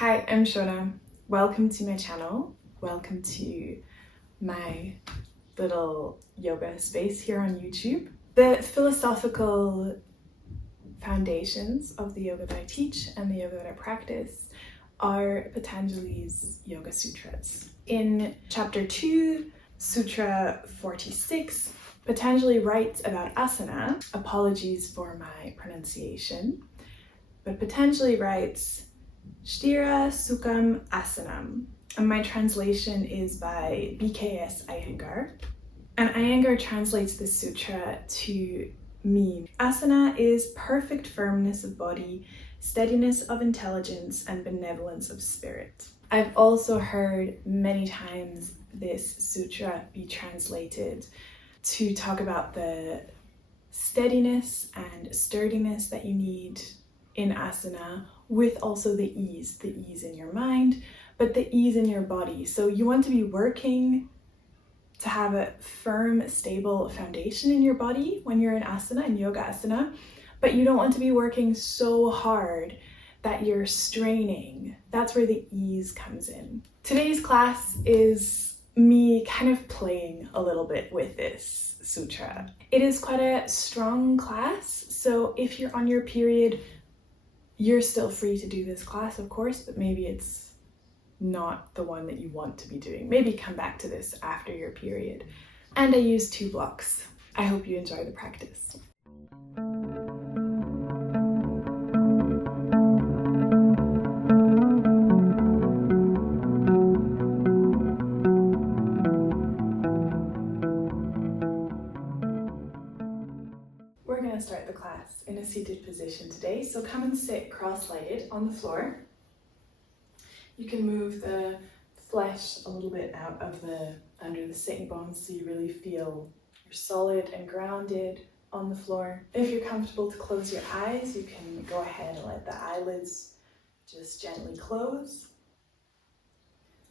Hi, I'm Shona. Welcome to my channel. Welcome to my little yoga space here on YouTube. The philosophical foundations of the yoga that I teach and the yoga that I practice are Patanjali's Yoga Sutras. In chapter 2, Sutra 46, Patanjali writes about asana. Apologies for my pronunciation, but Patanjali writes Sthira Sukham Asanam, and my translation is by BKS Iyengar. And Iyengar translates this sutra to mean asana is perfect firmness of body, steadiness of intelligence, and benevolence of spirit. I've also heard many times this sutra be translated to talk about the steadiness and sturdiness that you need in asana, with also the ease in your mind, but the ease in your body. So you want to be working to have a firm, stable foundation in your body when you're in asana, in yoga asana, but you don't want to be working so hard that you're straining. That's where the ease comes in. Today's class is me kind of playing a little bit with this sutra. It is quite a strong class, so if you're on your period, you're still free to do this class, of course, but maybe it's not the one that you want to be doing. Maybe come back to this after your period. And I use 2 blocks. I hope you enjoy the practice. We're going to start the class in a seated position today, so come and sit cross-legged on the floor. You can move the flesh a little bit out of under the sitting bones so you really feel you're solid and grounded on the floor. If you're comfortable to close your eyes, you can go ahead and let the eyelids just gently close.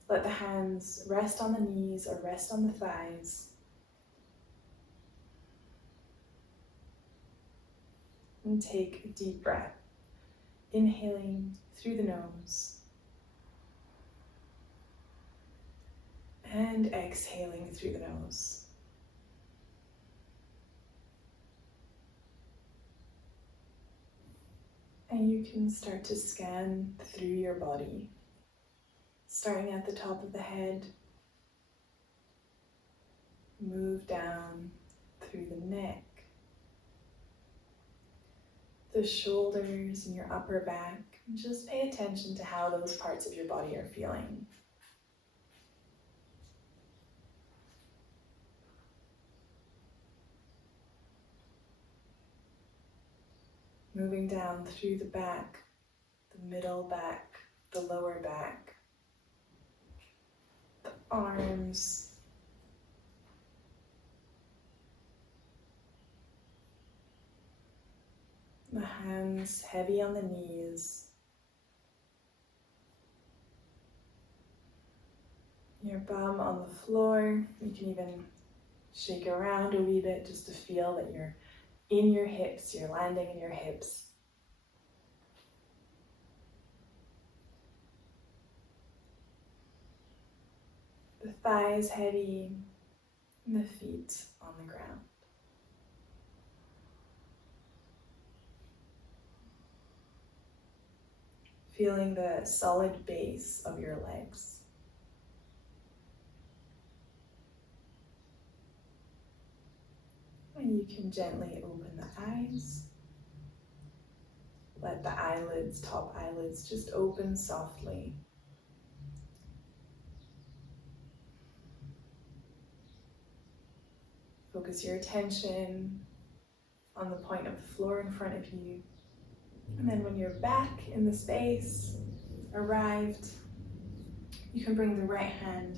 Let the hands rest on the knees or rest on the thighs. And take a deep breath, inhaling through the nose and exhaling through the nose. And you can start to scan through your body, starting at the top of the head, move down through the neck, the shoulders and your upper back. Just pay attention to how those parts of your body are feeling. Moving down through the back, the middle back, the lower back, the arms, the hands heavy on the knees, your bum on the floor. You can even shake around a wee bit just to feel that you're in your hips, you're landing in your hips. The thighs heavy, and the feet on the ground. Feeling the solid base of your legs. And you can gently open the eyes. Let the eyelids, top eyelids, just open softly. Focus your attention on the point of the floor in front of you. And then when you're back in the space, arrived, you can bring the right hand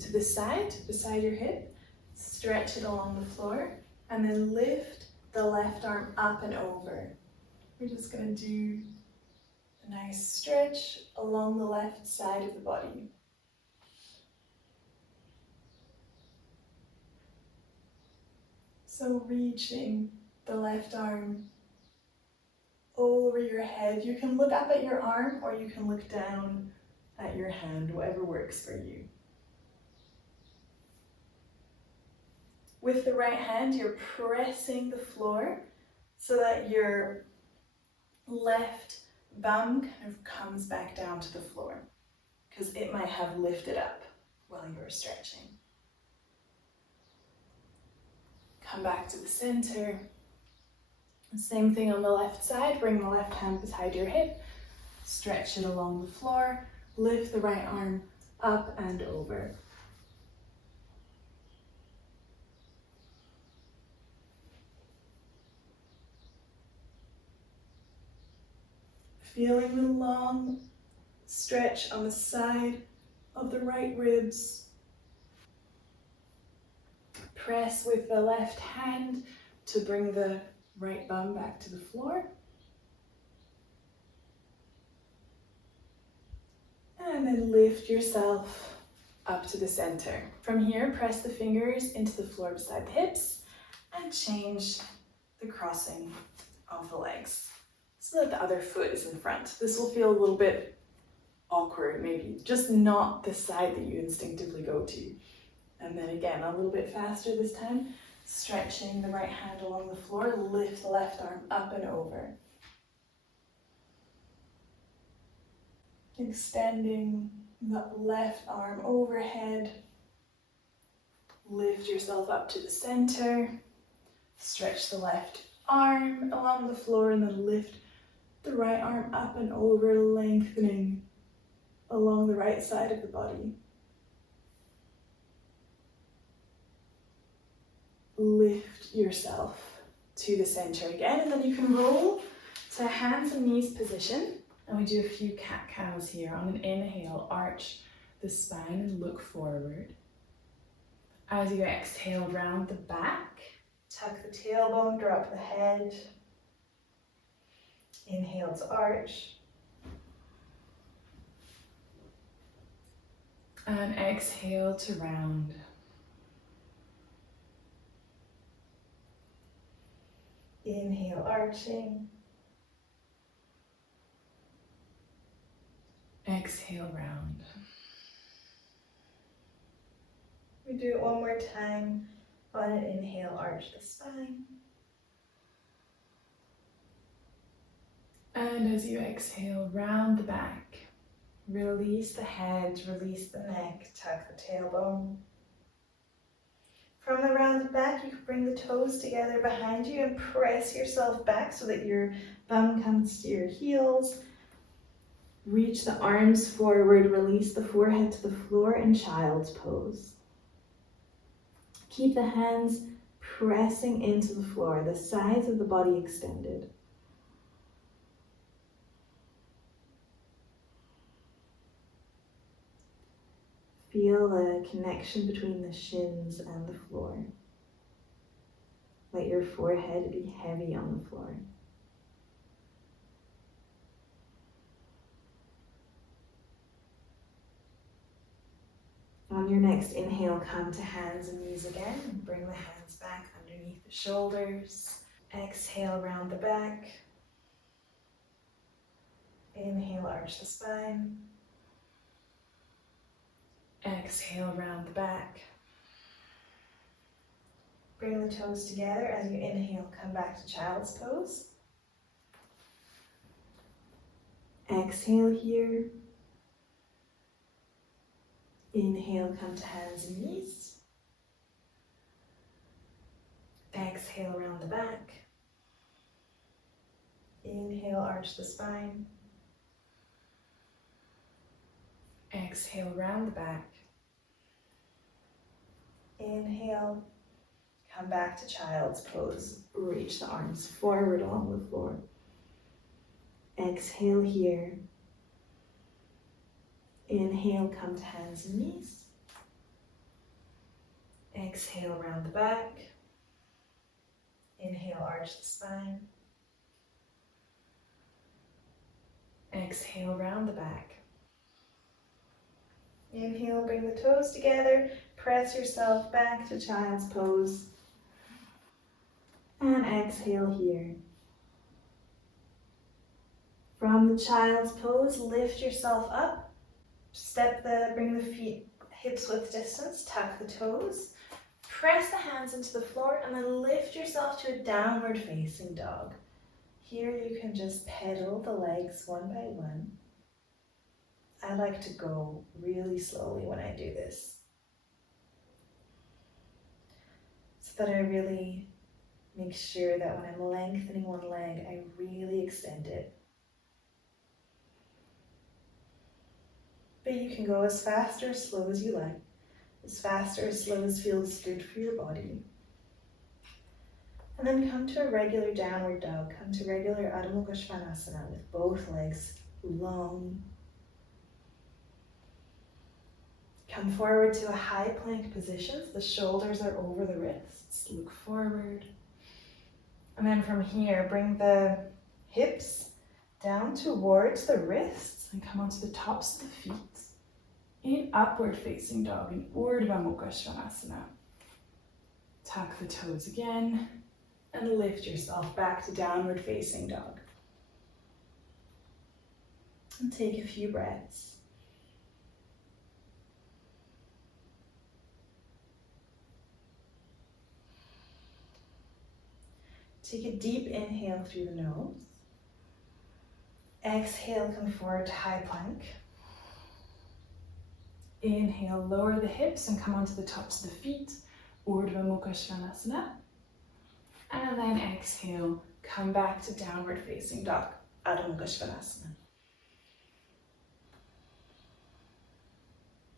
to the side, beside your hip, stretch it along the floor, and then lift the left arm up and over. We're just going to do a nice stretch along the left side of the body. So reaching the left arm over your head. You can look up at your arm or you can look down at your hand, whatever works for you. With the right hand, you're pressing the floor so that your left bum kind of comes back down to the floor, because it might have lifted up while you were stretching. Come back to the center. Same thing on the left side. Bring the left hand beside your hip. Stretch it along the floor. Lift the right arm up and over. Feeling the long stretch on the side of the right ribs. Press with the left hand to bring the right bum back to the floor. And then lift yourself up to the center. From here, press the fingers into the floor beside the hips and change the crossing of the legs so that the other foot is in front. This will feel a little bit awkward, maybe just not the side that you instinctively go to. And then again, a little bit faster this time, stretching the right hand along the floor, lift the left arm up and over. Extending the left arm overhead, lift yourself up to the center, stretch the left arm along the floor and then lift the right arm up and over, lengthening along the right side of the body. Lift yourself to the center again, and then you can roll to hands and knees position. And we do a few cat-cows here. On an inhale, arch the spine and look forward. As you exhale, round the back, tuck the tailbone, drop the head. Inhale to arch. And exhale to round. Inhale, arching. Exhale, round. We do it one more time. On an inhale, arch the spine. And as you exhale, round the back. Release the head, release the neck, tuck the tailbone. From the rounded back, you can bring the toes together behind you and press yourself back so that your bum comes to your heels. Reach the arms forward, release the forehead to the floor in child's pose. Keep the hands pressing into the floor, the sides of the body extended. Feel the connection between the shins and the floor. Let your forehead be heavy on the floor. On your next inhale, come to hands and knees again and bring the hands back underneath the shoulders. Exhale, round the back. Inhale, arch the spine. Exhale, round the back. Bring the toes together. As you inhale, come back to child's pose. Exhale here. Inhale, come to hands and knees. Exhale, round the back. Inhale, arch the spine. Exhale, round the back. Inhale, come back to child's pose. Reach the arms forward along the floor. Exhale here. Inhale, come to hands and knees. Exhale, round the back. Inhale, arch the spine. Exhale, round the back. Inhale, bring the toes together. Press yourself back to child's pose. And exhale here. From the child's pose, lift yourself up. Bring the feet hips width distance, tuck the toes. Press the hands into the floor and then lift yourself to a downward facing dog. Here you can just pedal the legs one by one. I like to go really slowly when I do this, so that I really make sure that when I'm lengthening one leg, I really extend it. But you can go as fast or as slow as you like, as fast or as slow as feels good for your body. And then come to a regular downward dog, come to regular Adho Mukha Svanasana with both legs long. Come forward to a high plank position, so the shoulders are over the wrists, look forward. And then from here, bring the hips down towards the wrists and come onto the tops of the feet in upward facing dog, in Urdhva Mukha Svanasana. Tuck the toes again and lift yourself back to downward facing dog. And take a few breaths. Take a deep inhale through the nose. Exhale, come forward to high plank. Inhale, lower the hips and come onto the tops of the feet, Urdhva Mukha Svanasana. And then exhale, come back to downward facing dog, Adho Mukha Svanasana.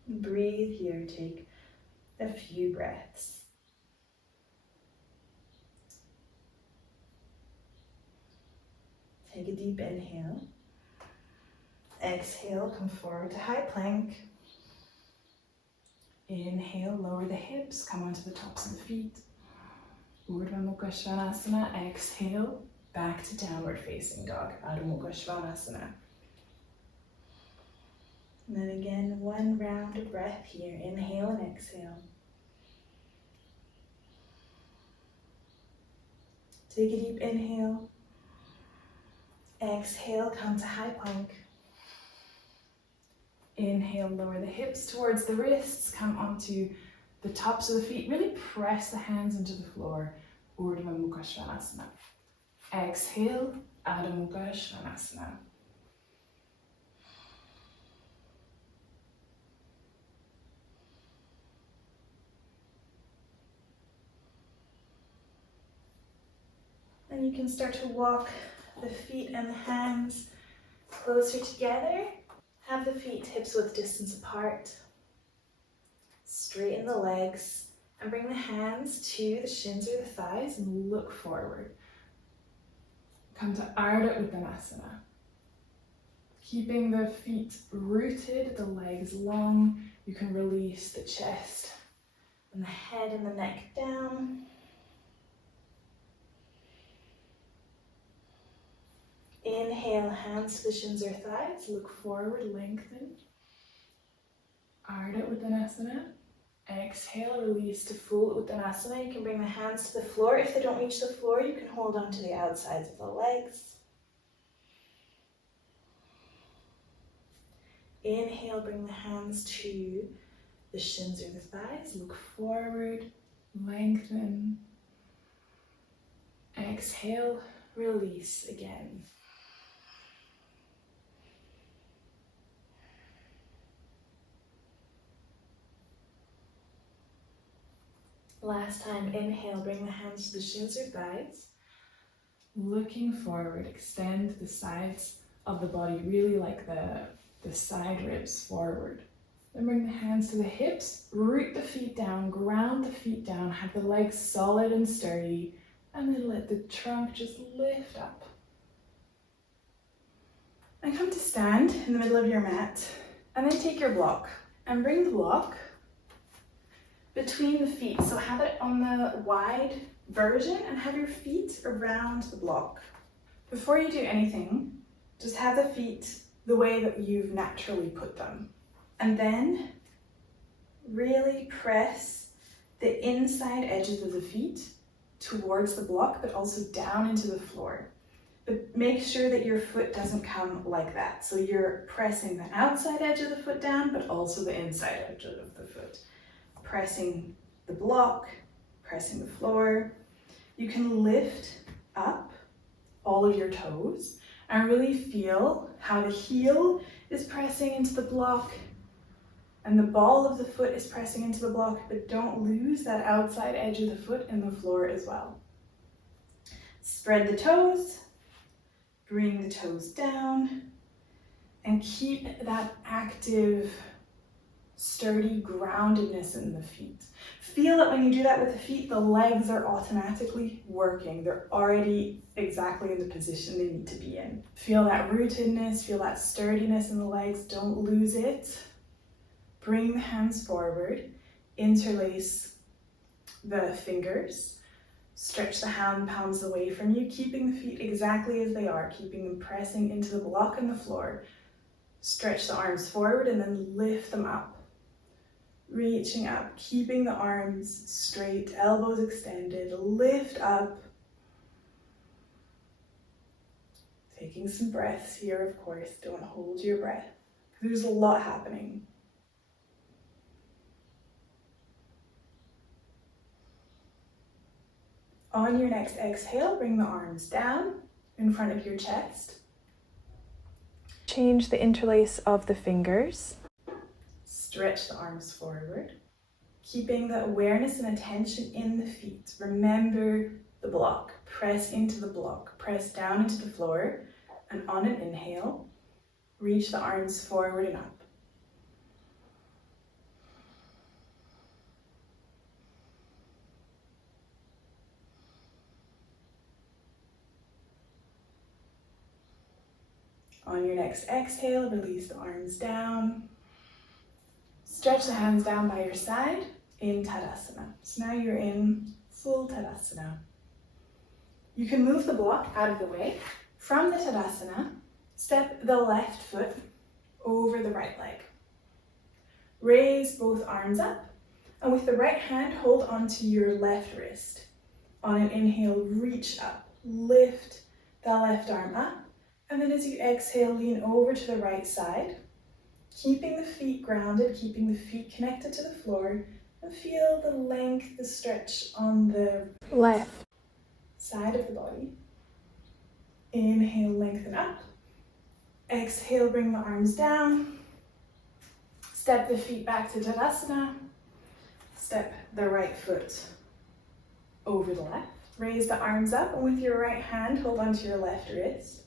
Breathe here, take a few breaths. Take a deep inhale. Exhale, come forward to high plank. Inhale, lower the hips, come onto the tops of the feet. Urdhva Mukha Svanasana. Exhale, back to downward facing dog, Adho Mukha Svanasana. And then again, one round of breath here. Inhale and exhale. Take a deep inhale. Exhale, come to high plank. Inhale, lower the hips towards the wrists, come onto the tops of the feet. Really press the hands into the floor, Urdhva Mukha Svanasana. Exhale, Adho Mukha Svanasana. And you can start to walk the feet and the hands closer together. Have the feet hips width distance apart. Straighten the legs and bring the hands to the shins or the thighs and look forward. Come to Ardha Uttanasana. Keeping the feet rooted, the legs long, you can release the chest and the head and the neck down. Inhale, hands to the shins or thighs, look forward, lengthen. Ardha Uttanasana. Exhale, release to full Uttanasana. You can bring the hands to the floor. If they don't reach the floor, you can hold on to the outsides of the legs. Inhale, bring the hands to the shins or the thighs, look forward, lengthen. Exhale, release again. Last time, inhale, bring the hands to the shins or thighs. Looking forward, extend the sides of the body, really like the side ribs forward. Then bring the hands to the hips, root the feet down, ground the feet down, have the legs solid and sturdy, and then let the trunk just lift up. And come to stand in the middle of your mat, and then take your block and bring the block between the feet. So have it on the wide version and have your feet around the block. Before you do anything, just have the feet the way that you've naturally put them. And then really press the inside edges of the feet towards the block, but also down into the floor. But make sure that your foot doesn't come like that. So you're pressing the outside edge of the foot down, but also the inside edge of the foot. Pressing the block, pressing the floor. You can lift up all of your toes and really feel how the heel is pressing into the block and the ball of the foot is pressing into the block, but don't lose that outside edge of the foot in the floor as well. Spread the toes, bring the toes down, and keep that active, sturdy groundedness in the feet. Feel that when you do that with the feet, the legs are automatically working. They're already exactly in the position they need to be in. Feel that rootedness, feel that sturdiness in the legs. Don't lose it. Bring the hands forward, interlace the fingers, stretch the hand palms away from you, keeping the feet exactly as they are, keeping them pressing into the block and the floor. Stretch the arms forward and then lift them up. Reaching up, keeping the arms straight, elbows extended, lift up. Taking some breaths here, of course, don't hold your breath. There's a lot happening. On your next exhale, bring the arms down in front of your chest. Change the interlace of the fingers. Stretch the arms forward, keeping the awareness and attention in the feet. Remember the block. Press into the block. Press down into the floor. And on an inhale, reach the arms forward and up. On your next exhale, release the arms down. Stretch the hands down by your side in Tadasana. So now you're in full Tadasana. You can move the block out of the way. From the Tadasana, step the left foot over the right leg. Raise both arms up, and with the right hand, hold onto your left wrist. On an inhale, reach up, lift the left arm up, and then as you exhale, lean over to the right side, keeping the feet grounded, keeping the feet connected to the floor, and feel the length, the stretch on the left side of the body. Inhale, lengthen up. Exhale, bring the arms down. Step the feet back to Tadasana. Step the right foot over the left. Raise the arms up, and with your right hand, hold onto your left wrist.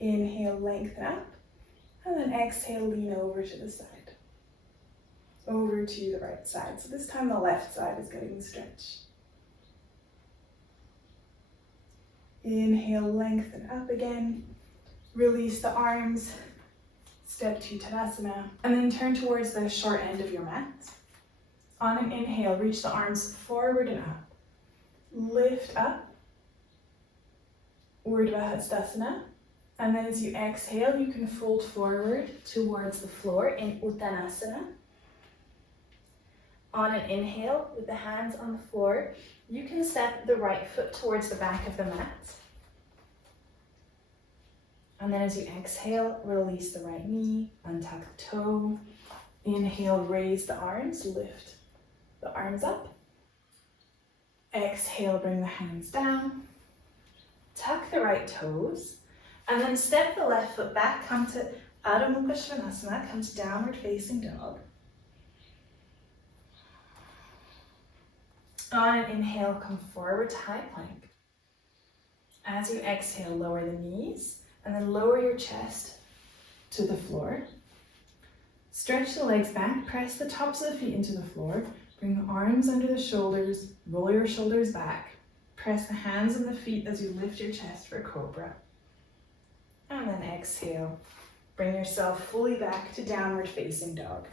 Inhale, lengthen up. And then exhale, lean over to the side. Over to the right side. So this time the left side is getting the stretch. Inhale, lengthen up again. Release the arms. Step to Tadasana. And then turn towards the short end of your mat. On an inhale, reach the arms forward and up. Lift up. Urdhva Hastasana. And then as you exhale, you can fold forward towards the floor in Uttanasana. On an inhale, with the hands on the floor, you can step the right foot towards the back of the mat. And then as you exhale, release the right knee, untuck the toe. Inhale, raise the arms, lift the arms up. Exhale, bring the hands down. Tuck the right toes. And then step the left foot back, come to Adho Mukha Svanasana, come to downward facing dog. On an inhale, come forward to high plank. As you exhale, lower the knees and then lower your chest to the floor. Stretch the legs back, press the tops of the feet into the floor. Bring the arms under the shoulders, roll your shoulders back. Press the hands and the feet as you lift your chest for Cobra. And then exhale. Bring yourself fully back to downward facing dog.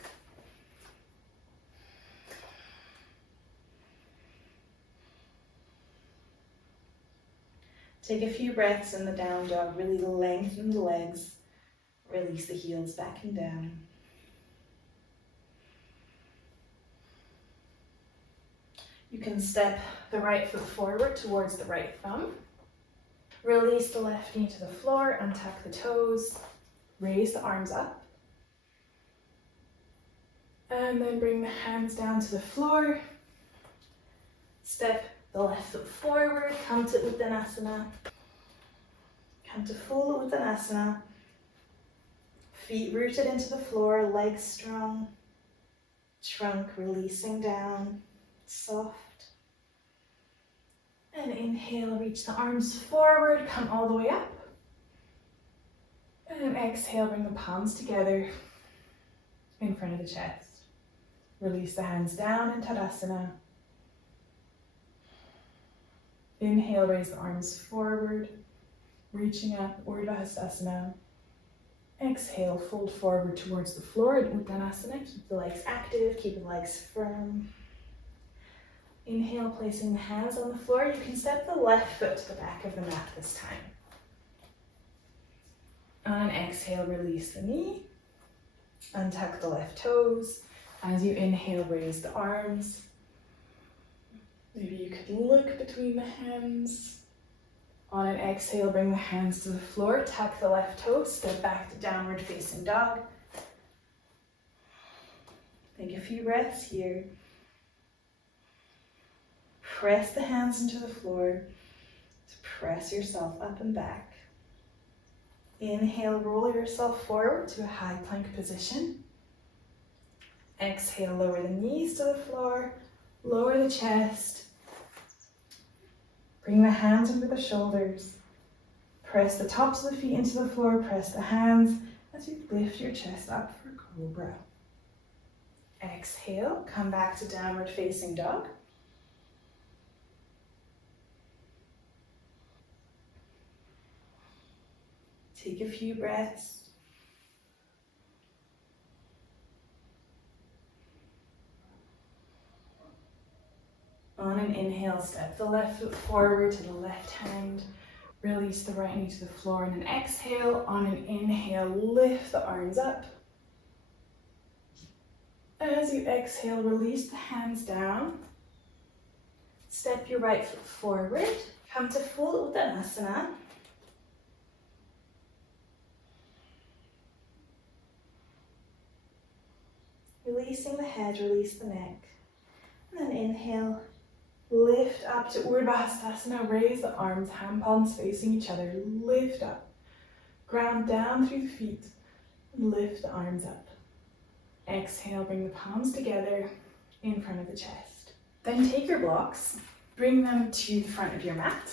Take a few breaths in the down dog. Really lengthen the legs. Release the heels back and down. You can step the right foot forward towards the right thumb. Release the left knee to the floor, untuck the toes, raise the arms up. And then bring the hands down to the floor. Step the left foot forward, come to Uttanasana. Come to full Uttanasana. Feet rooted into the floor, legs strong. Trunk releasing down, soft. And inhale, reach the arms forward, come all the way up. And exhale, bring the palms together in front of the chest. Release the hands down in Tadasana. Inhale, raise the arms forward, reaching up, Urdhva Hastasana. Exhale, fold forward towards the floor in Uttanasana. Keep the legs active, keep the legs firm. Inhale, placing the hands on the floor. You can step the left foot to the back of the mat this time. On exhale, release the knee. Untuck the left toes. As you inhale, raise the arms. Maybe you could look between the hands. On an exhale, bring the hands to the floor, tuck the left toes, step back to downward facing dog. Take a few breaths here. Press the hands into the floor to press yourself up and back. Inhale, roll yourself forward to a high plank position. Exhale, lower the knees to the floor, lower the chest. Bring the hands over the shoulders. Press the tops of the feet into the floor. Press the hands as you lift your chest up for Cobra. Exhale, come back to downward facing dog. Take a few breaths. On an inhale, step the left foot forward to the left hand. Release the right knee to the floor. And an exhale, on an inhale, lift the arms up. As you exhale, release the hands down. Step your right foot forward. Come to full Uttanasana. Releasing the head, release the neck. And then inhale. Lift up to Urdhva Hastasana, raise the arms, hand palms facing each other, lift up. Ground down through the feet, and lift the arms up. Exhale, bring the palms together in front of the chest. Then take your blocks, bring them to the front of your mat.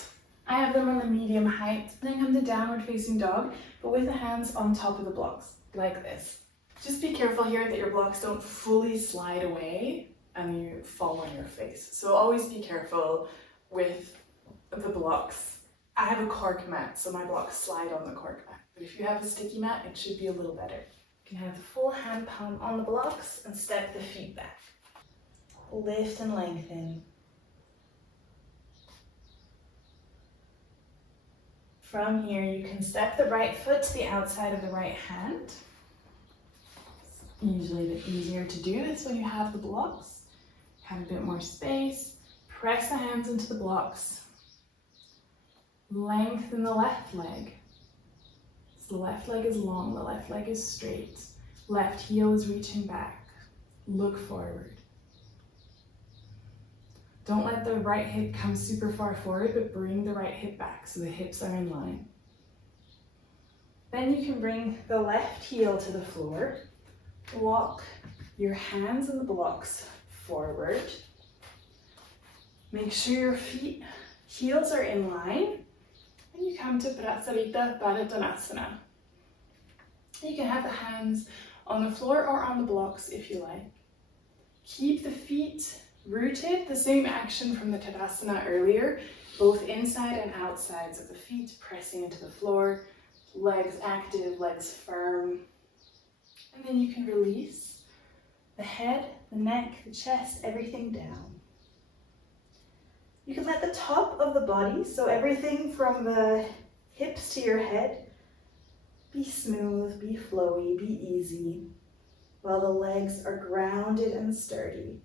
I have them on the medium height, then come to downward facing dog, but with the hands on top of the blocks, like this. Just be careful here that your blocks don't fully slide away and you fall on your face. So always be careful with the blocks. I have a cork mat, so my blocks slide on the cork mat. But if you have a sticky mat, it should be a little better. You can have the full hand palm on the blocks and step the feet back. Lift and lengthen. From here, you can step the right foot to the outside of the right hand. It's usually a bit easier to do this when you have the blocks. Have a bit more space. Press the hands into the blocks. Lengthen the left leg. So the left leg is long, the left leg is straight. Left heel is reaching back. Look forward. Don't let the right hip come super far forward, but bring the right hip back so the hips are in line. Then you can bring the left heel to the floor. Walk your hands in the blocks forward. Make sure your heels are in line. And you come to Prasarita Bharadvanasana. You can have the hands on the floor or on the blocks if you like. Keep the feet rooted, the same action from the Tadasana earlier, both inside and outside. So the feet pressing into the floor, legs active, legs firm. And then you can release the head, the neck, the chest, everything down. You can let the top of the body, so everything from the hips to your head, be smooth, be flowy, be easy, while the legs are grounded and sturdy.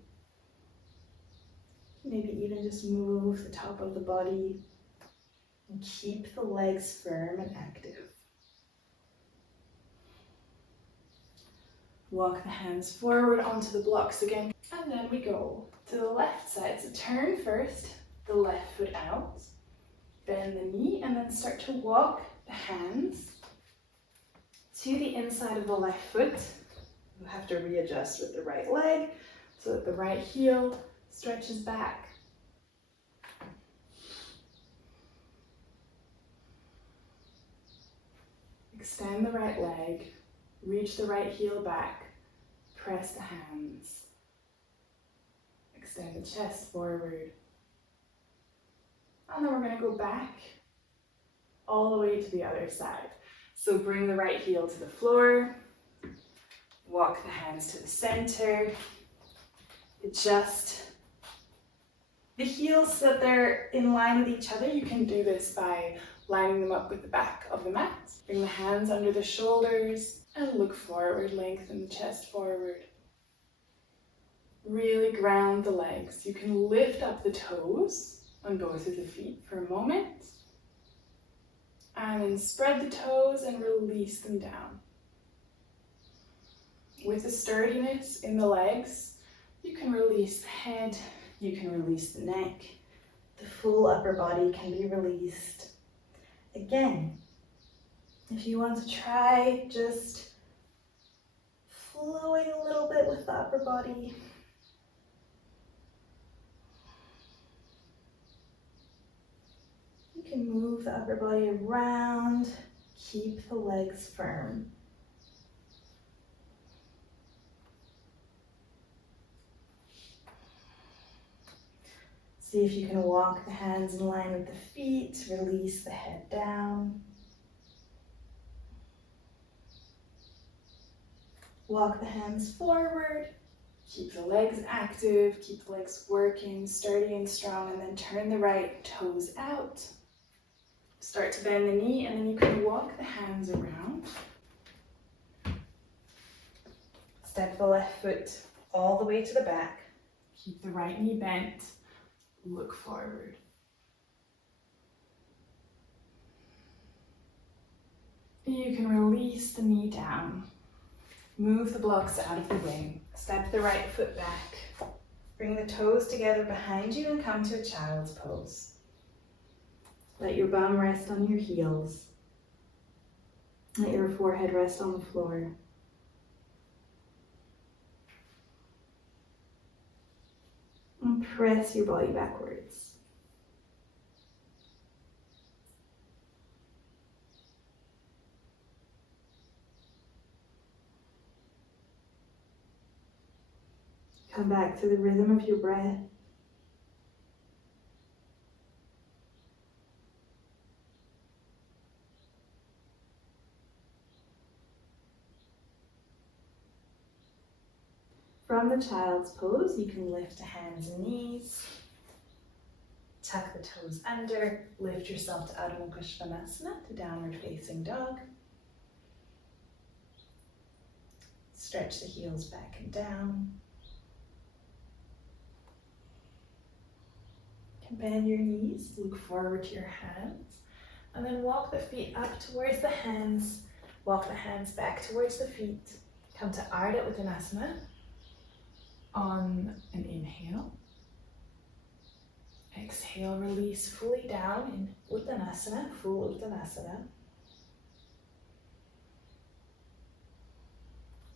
Maybe even just move the top of the body And keep the legs firm and active. Walk the hands forward onto the blocks again. And then we go to the left side. So turn first, the left foot out. Bend the knee and then start to walk the hands to the inside of the left foot. You have to readjust with the right leg so that the right heel stretches back. Extend the right leg, reach the right heel back, press the hands. Extend the chest forward. And then we're going to go back all the way to the other side. So bring the right heel to the floor, walk the hands to the center, adjust the heels so that they're in line with each other. You can do this by lining them up with the back of the mat. Bring the hands under the shoulders and look forward, lengthen the chest forward. Really ground the legs. You can lift up the toes on both of the feet for a moment. And then spread the toes and release them down. With the sturdiness in the legs, you can release the head, you can release the neck. The full upper body can be released. Again, if you want to try just flowing a little bit with the upper body. You can move the upper body around, keep the legs firm. See if you can walk the hands in line with the feet, release the head down. Walk the hands forward, keep the legs active, keep the legs working, sturdy and strong, and then turn the right toes out. Start to bend the knee, and then you can walk the hands around. Step the left foot all the way to the back. Keep the right knee bent. Look forward. You can release the knee down. Move the blocks out of the way. Step the right foot back. Bring the toes together behind you and come to a child's pose. Let your bum rest on your heels. Let your forehead rest on the floor. And press your body backwards. Come back to the rhythm of your breath. From the child's pose, you can lift the hands and knees, tuck the toes under, lift yourself to Adho Mukha Svanasana, to downward facing dog. Stretch the heels back and down. You can bend your knees, look forward to your hands, and then walk the feet up towards the hands, walk the hands back towards the feet. Come to Ardha Uttanasana. On an inhale, exhale, release fully down in Uttanasana, full Uttanasana.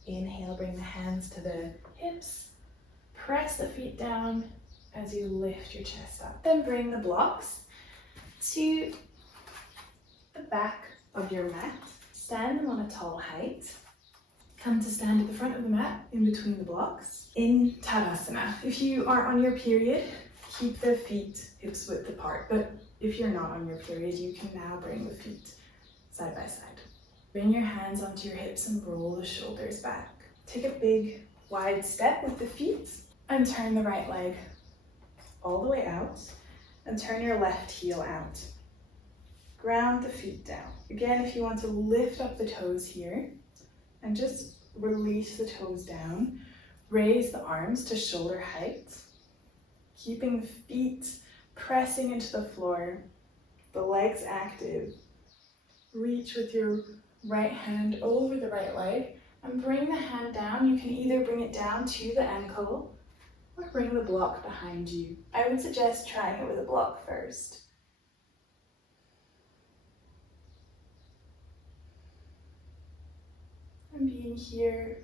Inhale, bring the hands to the hips, press the feet down as you lift your chest up. Then bring the blocks to the back of your mat. Stand them on a tall height. Come to stand at the front of the mat in between the blocks in Tadasana. If you are on your period, keep the feet hips width apart. But if you're not on your period, you can now bring the feet side by side. Bring your hands onto your hips and roll the shoulders back. Take a big wide step with the feet and turn the right leg all the way out and turn your left heel out. Ground the feet down. Again, if you want to lift up the toes here, and just release the toes down. Raise the arms to shoulder height, keeping the feet pressing into the floor the legs active. Reach with your right hand over the right leg and bring the hand down. You can either bring it down to the ankle or bring the block behind you. I would suggest trying it with a block first. And being here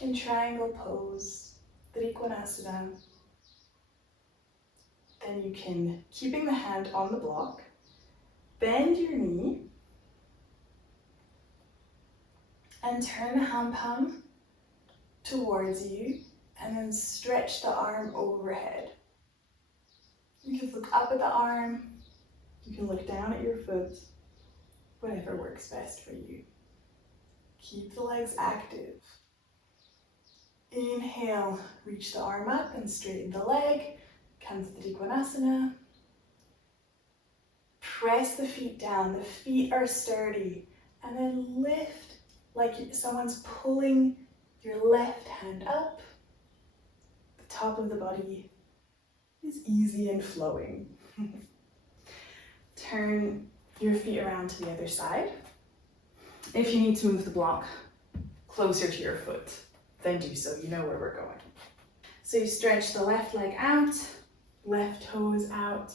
in triangle pose, Trikonasana. Then you can, keeping the hand on the block, bend your knee and turn the hand palm towards you and then stretch the arm overhead. You can look up at the arm, you can look down at your foot, whatever works best for you. Keep the legs active. Inhale, reach the arm up and straighten the leg. Come to Trikonasana. Press the feet down, the feet are sturdy. And then lift like someone's pulling your left hand up. The top of the body is easy and flowing. Turn your feet around to the other side. If you need to move the block closer to your foot, then do so. You know where we're going. So you stretch the left leg out, left toes out,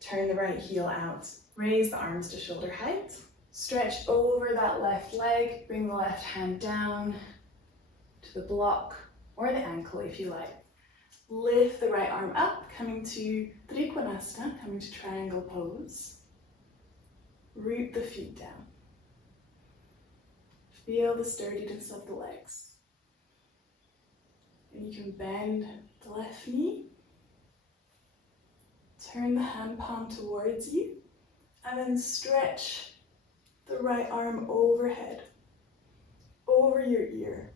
turn the right heel out, raise the arms to shoulder height, stretch over that left leg, bring the left hand down to the block or the ankle if you like. Lift the right arm up, coming to Trikonasana, coming to triangle pose. Root the feet down. Feel the sturdiness of the legs. And you can bend the left knee, turn the hand palm towards you, and then stretch the right arm overhead, over your ear.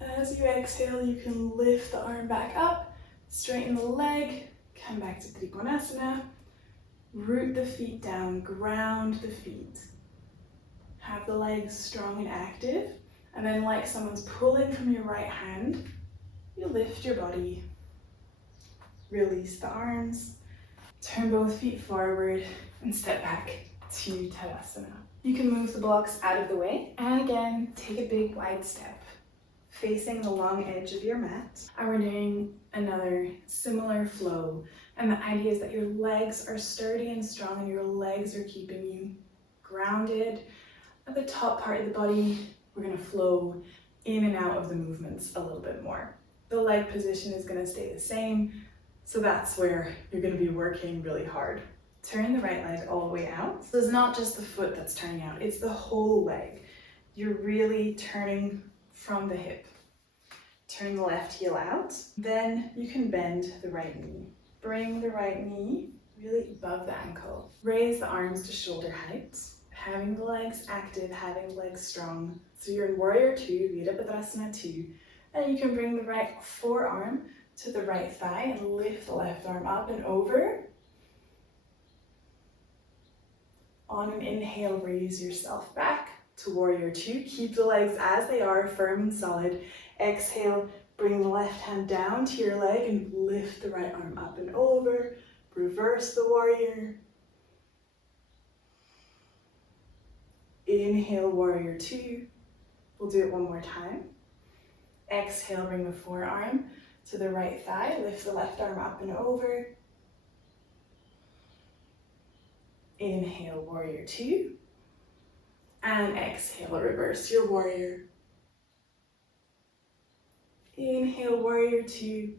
As you exhale, you can lift the arm back up, straighten the leg, come back to Trikonasana, root the feet down, ground the feet. Have the legs strong and active, and then like someone's pulling from your right hand, you lift your body, release the arms, turn both feet forward, and step back to Tadasana. You can move the blocks out of the way, and again, take a big wide step, facing the long edge of your mat. And we're doing another similar flow. And the idea is that your legs are sturdy and strong and your legs are keeping you grounded. At the top part of the body, we're going to flow in and out of the movements a little bit more. The leg position is going to stay the same. So that's where you're going to be working really hard. Turn the right leg all the way out. So it's not just the foot that's turning out, it's the whole leg. You're really turning from the hip. Turn the left heel out. Then you can bend the right knee. Bring the right knee really above the ankle. Raise the arms to shoulder height. Having the legs active, having the legs strong. So you're in Warrior 2, Virabhadrasana 2. And you can bring the right forearm to the right thigh and lift the left arm up and over. On an inhale, raise yourself back to Warrior 2. Keep the legs as they are, firm and solid. Exhale, bring the left hand down to your leg and lift the right arm up and over. Reverse the warrior. Inhale, Warrior 2. We'll do it one more time. Exhale, bring the forearm to the right thigh. Lift the left arm up and over. Inhale, Warrior 2. And exhale, reverse your warrior. Inhale, Warrior 2.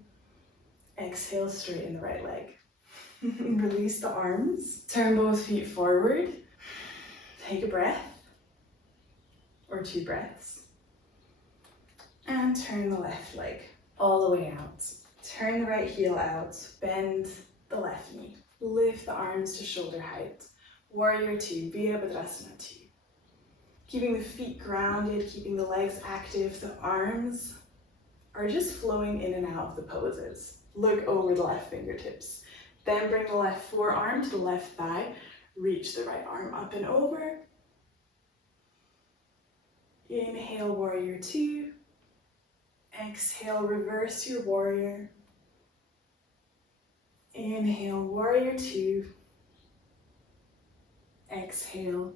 Exhale, straighten the right leg. Release the arms. Turn both feet forward. Take a breath. Or 2 breaths. And turn the left leg all the way out. Turn the right heel out. Bend the left knee. Lift the arms to shoulder height. Warrior 2, Virabhadrasana 2. Keeping the feet grounded, keeping the legs active, the arms are just flowing in and out of the poses. Look over the left fingertips. Then bring the left forearm to the left thigh. Reach the right arm up and over. Inhale, warrior two. Exhale, reverse your warrior. Inhale, warrior two. Exhale,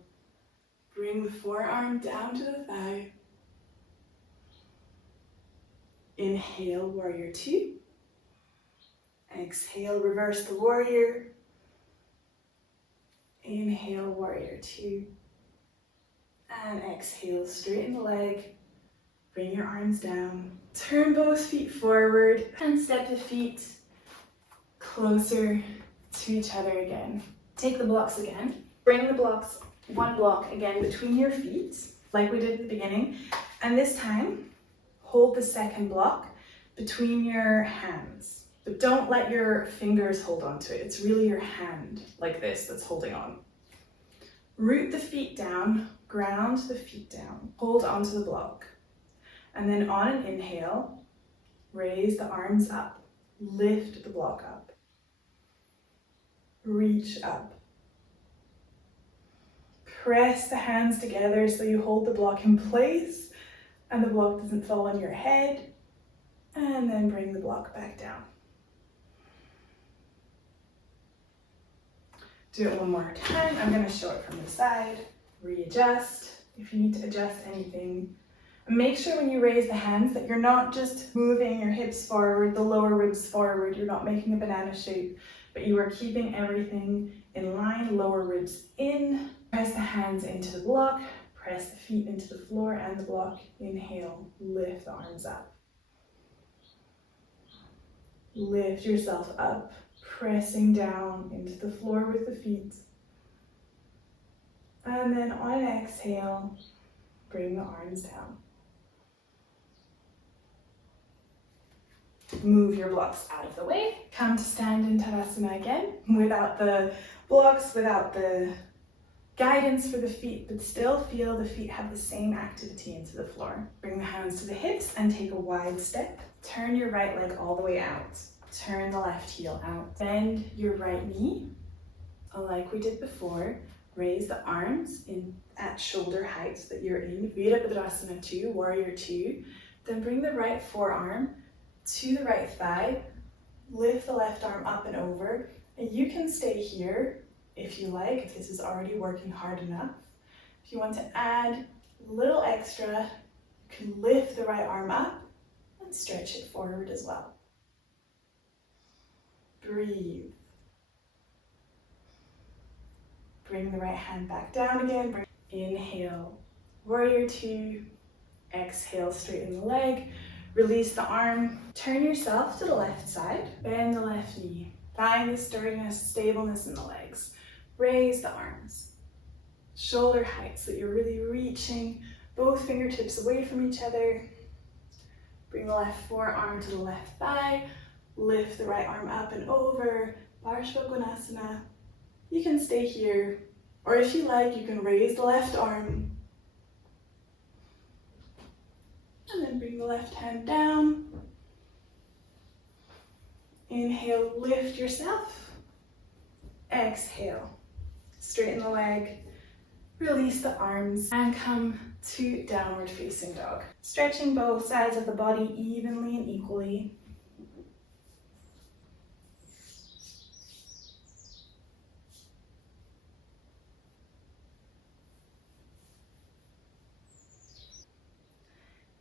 bring the forearm down to the thigh. Inhale, warrior two. Exhale, reverse the warrior. Inhale, warrior two. And exhale, straighten the leg. Bring your arms down. Turn both feet forward and step the feet closer to each other again. Take the blocks again. Bring the blocks, one block again between your feet, like we did at the beginning. And this time, hold the second block between your hands. But don't let your fingers hold onto it. It's really your hand, like this, that's holding on. Root the feet down, ground the feet down. Hold onto the block. And then on an inhale, raise the arms up. Lift the block up. Reach up. Press the hands together so you hold the block in place and the block doesn't fall on your head. And then bring the block back down. Do it one more time. I'm going to show it from the side. Readjust if you need to adjust anything. Make sure when you raise the hands that you're not just moving your hips forward, the lower ribs forward, you're not making a banana shape, but you are keeping everything in line, lower ribs in. Press the hands into the block, press the feet into the floor and the block. Inhale, lift the arms up. Lift yourself up, pressing down into the floor with the feet. And then on an exhale, bring the arms down. Move your blocks out of the way. Come to stand in Tadasana again, without the blocks, without the guidance for the feet, but still feel the feet have the same activity into the floor. Bring the hands to the hips and take a wide step. Turn your right leg all the way out. Turn the left heel out. Bend your right knee, like we did before. Raise the arms in at shoulder height so that you're in Virabhadrasana 2, warrior 2. Then bring the right forearm to the right thigh. Lift the left arm up and over. And you can stay here if you like, if this is already working hard enough. If you want to add a little extra, you can lift the right arm up and stretch it forward as well. Breathe. Bring the right hand back down again. Inhale, warrior 2. Exhale, straighten the leg. Release the arm. Turn yourself to the left side. Bend the left knee. Find the sturdiness, stableness in the legs. Raise the arms. Shoulder height so that you're really reaching both fingertips away from each other. Bring the left forearm to the left thigh. Lift the right arm up and over. Parshvakonasana. You can stay here, or if you like, you can raise the left arm. And then bring the left hand down. Inhale, lift yourself. Exhale, straighten the leg. Release the arms and come to downward facing dog. Stretching both sides of the body evenly and equally.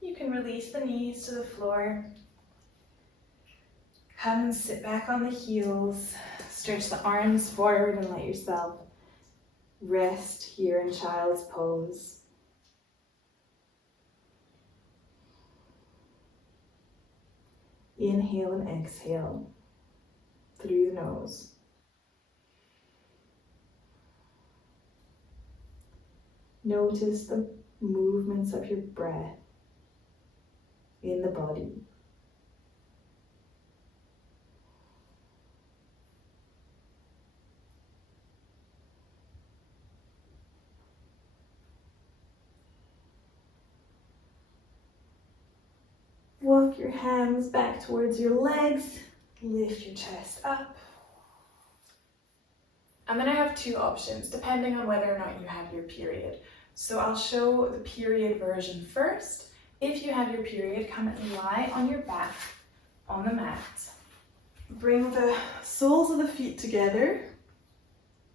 You can release the knees to the floor. Come and sit back on the heels. Stretch the arms forward and let yourself rest here in child's pose. Inhale and exhale through the nose. Notice the movements of your breath in the body. Walk your hands back towards your legs. Lift your chest up. I'm going to have two options depending on whether or not you have your period. So I'll show the period version first. If you have your period, come and lie on your back on the mat. Bring the soles of the feet together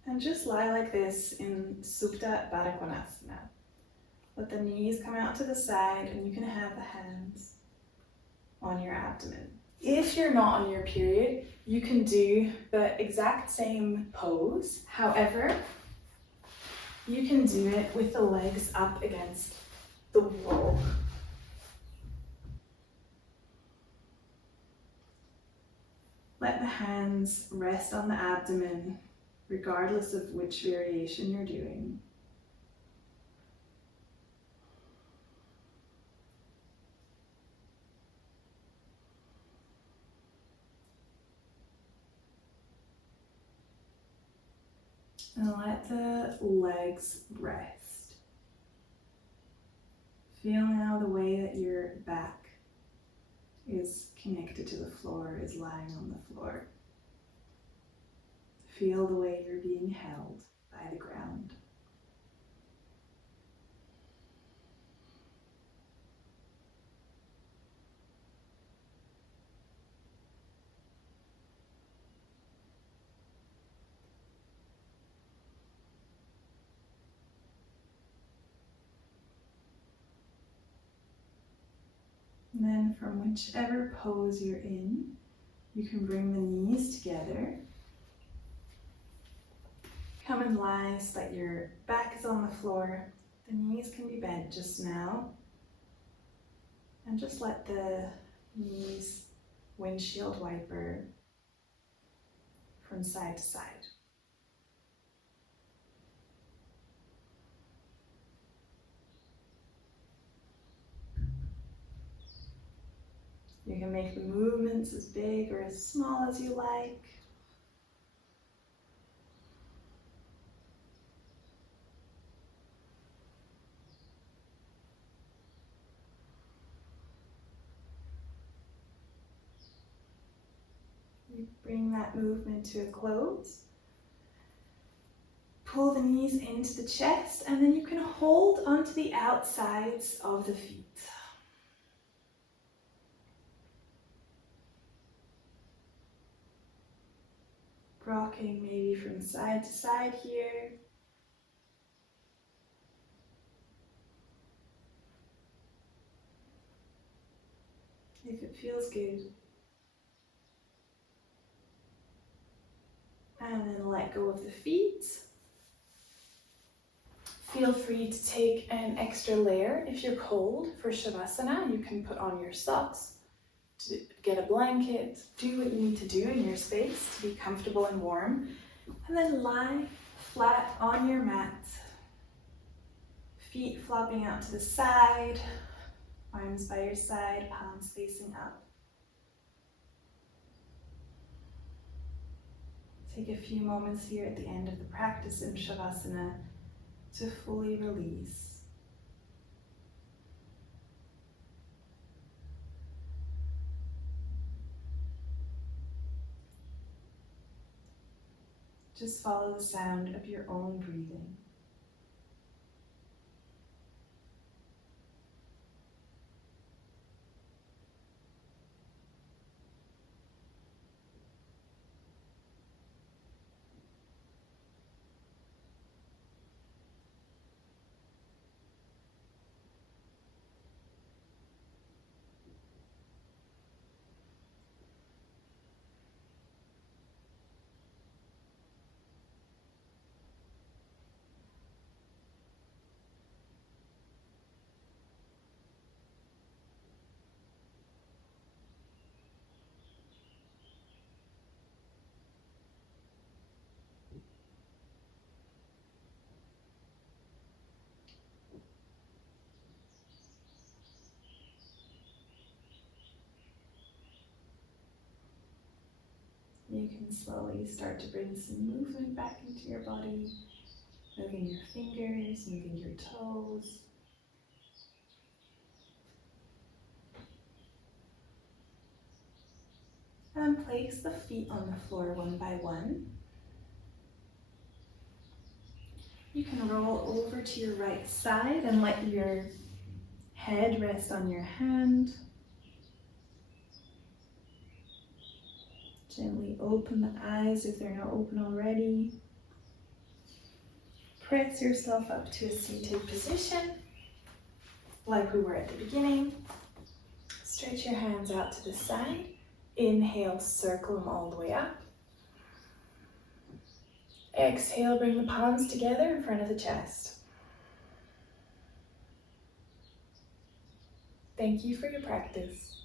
and just lie like this in Supta Baddha Konasana. Let the knees come out to the side and you can have the hands on your abdomen. If you're not on your period, you can do the exact same pose. However, you can do it with the legs up against the wall. Let the hands rest on the abdomen, regardless of which variation you're doing. And let the legs rest. Feel now the way that your back is connected to the floor, is lying on the floor. Feel the way you're being held by the ground. And then from whichever pose you're in, you can bring the knees together. Come and lie so that your back is on the floor. The knees can be bent just now. And just let the knees windshield wiper from side to side. You can make the movements as big or as small as you like. You bring that movement to a close. Pull the knees into the chest, and then you can hold onto the outsides of the feet. Rocking maybe from side to side here. If it feels good. And then let go of the feet. Feel free to take an extra layer. If you're cold for Shavasana, you can put on your socks, to get a blanket, do what you need to do in your space to be comfortable and warm. And then lie flat on your mat. Feet flopping out to the side, arms by your side, palms facing up. Take a few moments here at the end of the practice in Shavasana to fully release. Just follow the sound of your own breathing. You can slowly start to bring some movement back into your body, moving your fingers, moving your toes. And place the feet on the floor one by one. You can roll over to your right side and let your head rest on your hand. Gently open the eyes if they're not open already. Press yourself up to a seated position, like we were at the beginning. Stretch your hands out to the side. Inhale, circle them all the way up. Exhale, bring the palms together in front of the chest. Thank you for your practice.